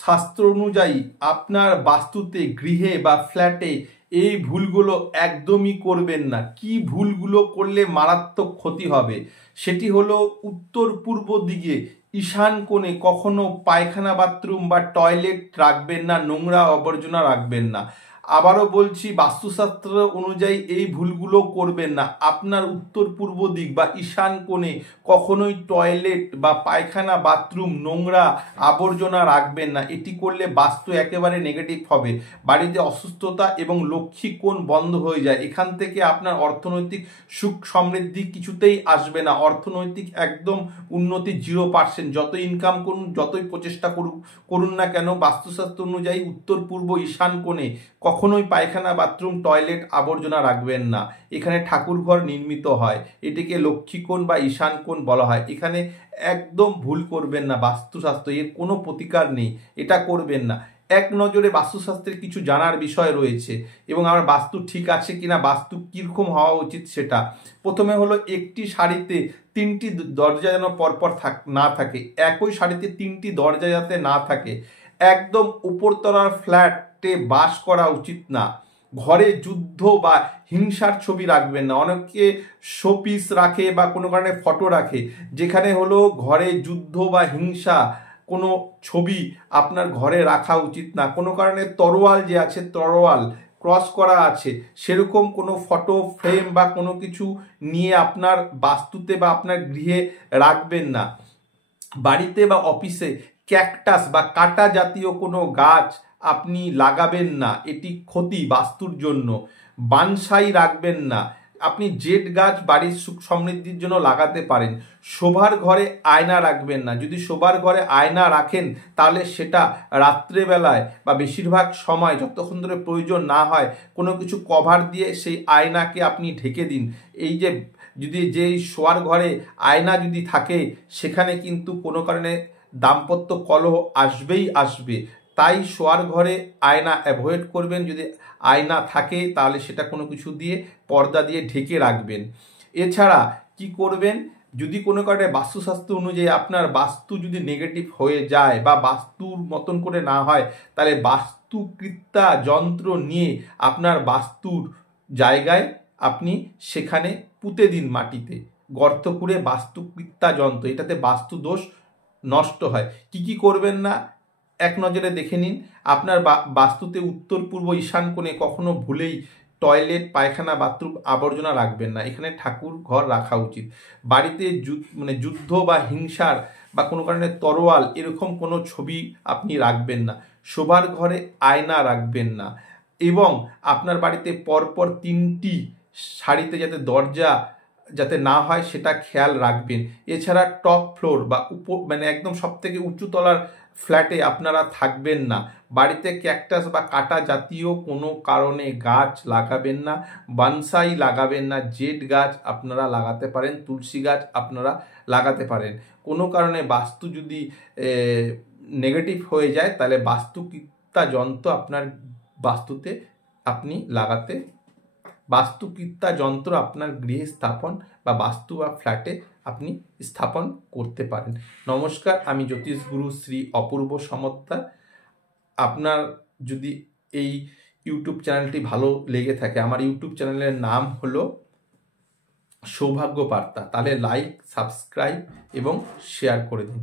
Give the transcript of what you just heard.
শাস্ত্র অনুযায়ী আপনার বাস্তুতে গৃহে বা ফ্ল্যাটে এই ভুলগুলো একদমই করবেন না। কি ভুলগুলো করলে মারাত্মক ক্ষতি হবে সেটি হলো উত্তর পূর্ব দিকে ঈশান কোণে কখনো পায়খানা বাথরুম বা টয়লেট রাখবেন না, নোংরা আবর্জনা রাখবেন না। আবারও বলছি, বাস্তুশাস্ত্র অনুযায়ী এই ভুলগুলো করবেন না। আপনার উত্তর পূর্ব দিক বা ঈশান কোণে কখনোই টয়লেট বা পায়খানা বাথরুম নোংরা আবর্জনা রাখবেন না। এটি করলে বাস্তু একেবারে নেগেটিভ হবে, বাড়িতে অসুস্থতা এবং লক্ষ্মী কোণ বন্ধ হয়ে যায়। এখান থেকে আপনার অর্থনৈতিক সুখ সমৃদ্ধি কিছুতেই আসবে না। অর্থনৈতিক একদম উন্নতি 0%। যত ইনকাম করুন, যতই প্রচেষ্টা করুন না কেন, বাস্তুশাস্ত্র অনুযায়ী উত্তর পূর্ব ঈশান কোণে কখনোই পায়খানা বাথরুম টয়লেট আবর্জনা রাখবেন না। এখানে ঠাকুর ঘর নির্মিত হয়, এটিকে লক্ষ্মী কোণ বা ঈশান কোণ বলা হয়। এখানে একদম ভুল করবেন না। বাস্তুশাস্ত্র এর কোনো প্রতিকার নেই, এটা করবেন না। এক নজরে বাস্তুশাস্ত্রের কিছু জানার বিষয় রয়েছে এবং আমার বাস্তু ঠিক আছে কিনা, বাস্তু কীরকম হওয়া উচিত সেটা। প্রথমে হলো একটি সারিতে 3টি দরজা যেন পরপর না থাকে। একই সারিতে 3টি দরজা যাতে না থাকে। একদম উপরতলার ফ্ল্যাটে বাস করা উচিত না। ঘরে যুদ্ধ বা হিংসার ছবি রাখবেন না। অনেকে শোপিস রাখে বা কোনো কারণে ফটো রাখে, যেখানে হলো ঘরে যুদ্ধ বা হিংসা কোনো ছবি আপনার ঘরে রাখা উচিত না। কোনো কারণে তরোয়াল যে আছে, তরোয়াল ক্রস করা আছে, সেরকম কোনো ফটো ফ্রেম বা কোনো কিছু নিয়ে আপনার বাস্তুতে বা আপনার গৃহে রাখবেন না। বাড়িতে বা অফিসে ক্যাকটাস বা কাটা জাতীয় কোনো গাছ আপনি লাগাবেন না, এটি ক্ষতি বাস্তুর জন্য। বনসাই রাখবেন না। আপনি জেড গাছ বাড়ির সুখ সমৃদ্ধির জন্য লাগাতে পারেন। শোবার ঘরে আয়না রাখবেন না। যদি শোবার ঘরে আয়না রাখেন তাহলে সেটা রাত্রেবেলায় বা বেশিরভাগ সময় যতক্ষণ ধরে প্রয়োজন না হয় কোনো কিছু কভার দিয়ে সেই আয়নাকে আপনি ঢেকে দিন। এই যে যদি যেই শোয়ার ঘরে আয়না যদি থাকে, সেখানে কিন্তু কোনো কারণে দাম্পত্য কলহ আসবেই আসবে। তাই শোয়ার ঘরে আয়না অ্যাভয়েড করবেন। যদি আয়না থাকে তাহলে সেটা কোনো কিছু দিয়ে পর্দা দিয়ে ঢেকে রাখবেন। এছাড়া কি করবেন, যদি কোনো কারণে বাস্তুশাস্ত্র অনুযায়ী আপনার বাস্তু যদি নেগেটিভ হয়ে যায় বা বাস্তুর মতন করে না হয়, তাহলে বাস্তুকৃত্যা যন্ত্র নিয়ে আপনার বাস্তুর জায়গায় আপনি সেখানে পুঁতে দিন, মাটিতে গর্ত করে বাস্তুকৃত্যা যন্ত্র। এটাতে বাস্তু দোষ নষ্ট হয়। কি করবেন না এক নজরে দেখে নিন। আপনার বাস্তুতে উত্তর পূর্ব ঈশান কোণে কখনো ভুলেই টয়লেট পায়খানা বাথরুম আবর্জনা রাখবেন না। এখানে ঠাকুর ঘর রাখা উচিত। বাড়িতে যুদ্ধ বা হিংসার বা কোনো কারণে তরোয়াল এরকম কোনো ছবি আপনি রাখবেন না। শোবার ঘরে আয়না রাখবেন না এবং আপনার বাড়িতে পরপর 3টি সারিতে যাতে দরজা যাতে না হয় সেটা খেয়াল রাখবেন। এছাড়া টপ ফ্লোর বা একদম সব থেকে উঁচু তলার ফ্ল্যাটে আপনারা থাকবেন না। বাড়িতে ক্যাকটাস বা কাটা জাতীয় কোনো কারণে গাছ লাগাবেন না। বনসাই লাগাবেন না। জেড গাছ আপনারা লাগাতে পারেন, তুলসী গাছ আপনারা লাগাতে পারেন। কোনো কারণে বাস্তু যদি নেগেটিভ হয়ে যায় তাহলে বাস্তুকৃত্যা যন্ত্র আপনার বাস্তুতে আপনি লাগাতে, বাস্তুকৃত্যা যন্ত্র আপনার গৃহে স্থাপন বা বাস্তু বা ফ্ল্যাটে আপনি স্থাপন করতে পারেন। নমস্কার, আমি জ্যোতিষগুরু শ্রী অপূর্ব সমদ্দার। আপনার যদি এই ইউটিউব চ্যানেলটি ভালো লেগে থাকে, আমার ইউটিউব চ্যানেলের নাম হলো সৌভাগ্য বার্তা, তাহলে লাইক, সাবস্ক্রাইব এবং শেয়ার করে দিন।